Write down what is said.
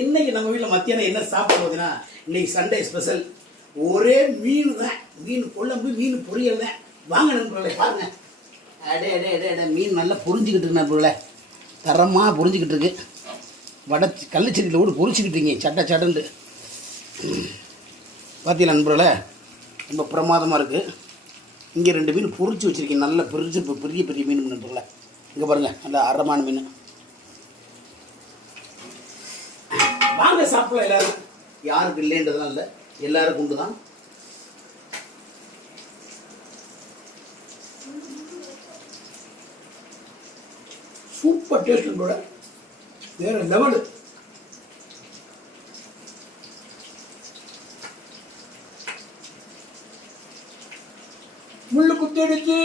இன்னைக்கு நம்ம வீட்டில் மத்தியானம் என்ன சாப்பிட போகுதுன்னா, இன்னைக்கு சண்டே ஸ்பெஷல் ஒரே மீன் தான். மீன் குழம்பு, மீன் பொரியல் தான். வாங்க நண்பர்களே பாருங்க. அடே அடே அடே அடே மீன் நல்லா பொரிஞ்சிக்கிட்டு இருக்கு நண்பர்களே, தரமாக பொரிஞ்சிக்கிட்டு இருக்கு. கல்லுச்சட்டியில் கூட பொரிச்சிக்கிட்டு இருக்கீங்க சட்டை சடண்டு. பார்த்தீங்களா நண்பர்களே, ரொம்ப பிரமாதமாக இருக்குது. இங்கே 2 மீன் பொரிச்சு வச்சுருக்கீங்க, நல்லா பெரிய பெரிய மீன் நண்பர்களே. இங்கே பாருங்கள், நல்லா அறமான மீன். வாங்க சாப்பிடலாம் எல்லாரும். யாருக்கு இல்லைன்றதுலாம் இல்லை, எல்லாருக்கும் உண்டு தான். சூப்பர் டேஸ்ட் கூட வேற லெவலு. முள்ளு குத்திடுச்சு.